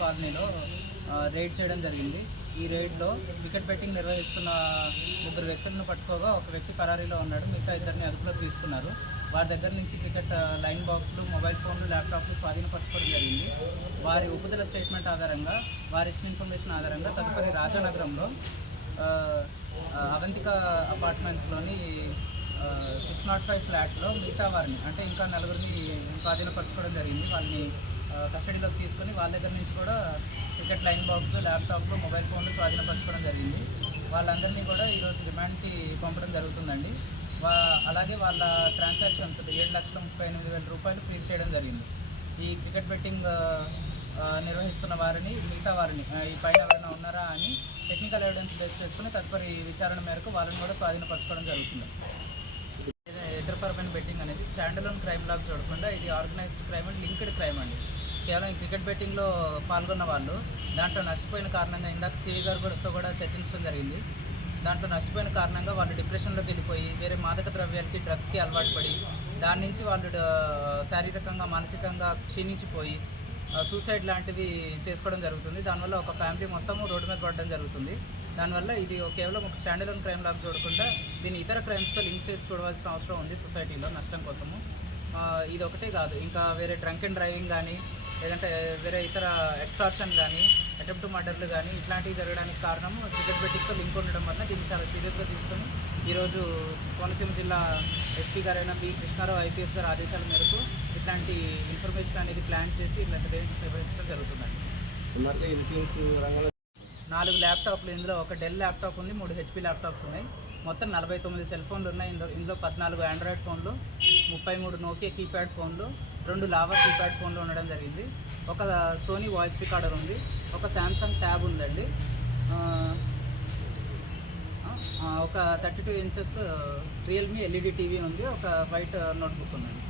కాలనీలో రైడ్ చేయడం జరిగింది. ఈ రైడ్లో వికెట్ బెట్టింగ్ నిర్వహిస్తున్న ముగ్గురు వ్యక్తులను పట్టుకోగా ఒక వ్యక్తి పరారీలో ఉన్నాడు. మిగతా ఇద్దరిని అదుపులోకి తీసుకున్నారు. వారి దగ్గర నుంచి క్రికెట్ లైన్ బాక్సులు మొబైల్ ఫోన్లు ల్యాప్టాప్లు స్వాధీనపరచుకోవడం జరిగింది. వారి ఉపదల స్టేట్మెంట్ ఆధారంగా వారి ఇచ్చిన ఇన్ఫర్మేషన్ ఆధారంగా తదుపరి రాజానగరంలో అవంతిక అపార్ట్మెంట్స్లోని సిక్స్ నాట్ ఫైవ్ ఫ్లాట్లో మిగతా వారిని అంటే ఇంకా నలుగురిని స్వాధీనపరచుకోవడం జరిగింది. వాళ్ళని కస్టడీలోకి తీసుకొని వాళ్ళ దగ్గర నుంచి కూడా క్రికెట్ లైన్ బాక్స్లు ల్యాప్టాప్లు మొబైల్ ఫోన్లు స్వాధీనపరచుకోవడం జరిగింది. వాళ్ళందరినీ కూడా ఈరోజు రిమాండ్కి పంపడం జరుగుతుందండి. వా అలాగే వాళ్ళ ట్రాన్సాక్షన్స్ ఏడు లక్షల ముప్పై ఎనిమిది వేల రూపాయలు ఫ్రీజ్ చేయడం జరిగింది. ఈ క్రికెట్ బెట్టింగ్ నిర్వహిస్తున్న వారిని మిగతా వారిని ఈ పైన ఎవరైనా ఉన్నారా అని టెక్నికల్ ఎవిడెన్స్ బేస్ చేసుకుని తదుపరి విచారణ మేరకు వాళ్ళని కూడా స్వాధీనపరచుకోవడం జరుగుతుంది. ఇతరపరమైన బెట్టింగ్ అనేది స్టాండ్ అలోన్ క్రైమ్ లాగా చూడకుండా ఇది organised crime and linked crime అండి. కేవలం క్రికెట్ బెట్టింగ్లో పాల్గొన్న వాళ్ళు దాంట్లో నష్టపోయిన కారణంగా ఇందాక సిఏ గారితో కూడా చర్చించడం జరిగింది. దాంట్లో నష్టపోయిన కారణంగా వాళ్ళు డిప్రెషన్లోకి వెళ్ళిపోయి వేరే మాదక ద్రవ్యాలకి డ్రగ్స్కి అలవాటు పడి దాని నుంచి వాళ్ళు శారీరకంగా మానసికంగా క్షీణించిపోయి సూసైడ్ లాంటిది చేసుకోవడం జరుగుతుంది. దానివల్ల ఒక ఫ్యామిలీ మొత్తము రోడ్డు మీద పడడం జరుగుతుంది. దానివల్ల ఇది కేవలం ఒక స్టాండర్డ్ ఆన్ క్రైమ్ లాగా చూడకుండా దీన్ని ఇతర క్రైమ్స్తో లింక్ చేసి చూడవలసిన అవసరం ఉంది సొసైటీలో నష్టం కోసము. ఇది ఒకటే కాదు. ఇంకా వేరే డ్రంక్ అండ్ డ్రైవింగ్ కానీ లేదంటే వేరే ఇతర ఎక్స్ట్రాక్షన్ కానీ అటెంప్ట్ మర్డర్లు కానీ ఇట్లాంటివి జరగడానికి కారణం క్రికెట్ బెట్టింగ్తో లింక్ ఉండడం వల్ల దీన్ని చాలా సీరియస్గా తీసుకొని ఈరోజు కోనసీమ జిల్లా ఎస్పీ గారైన బి కృష్ణారావు ఐపీఎస్ గారి ఆదేశాల మేరకు ఇట్లాంటి ఇన్ఫర్మేషన్ అనేది ప్లాన్ చేసి ఇట్లాంటి రేట్స్ నిర్వహించడం జరుగుతుందండి. నాలుగు ల్యాప్టాప్లు ఇందులో ఒక డెల్ ల్యాప్టాప్ ఉంది మూడు హెచ్పి ల్యాప్టాప్స్ ఉన్నాయి. మొత్తం నలభై తొమ్మిది సెల్ ఫోన్లు ఉన్నాయి. ఇందులో ఇందులో పద్నాలుగు ఆండ్రాయిడ్ ఫోన్లు ముప్పై మూడు నోకియా కీప్యాడ్ ఫోన్లు రెండు లావా కీప్యాడ్ ఫోన్లు ఉండడం జరిగింది. ఒక సోనీ వాయిస్ రికార్డర్ ఉంది ఒక శాంసంగ్ ట్యాబ్ ఉందండి. ఒక thirty two inches Realme LED TV ఉంది ఒక వైట్ నోట్బుక్ uh, ఉందండి.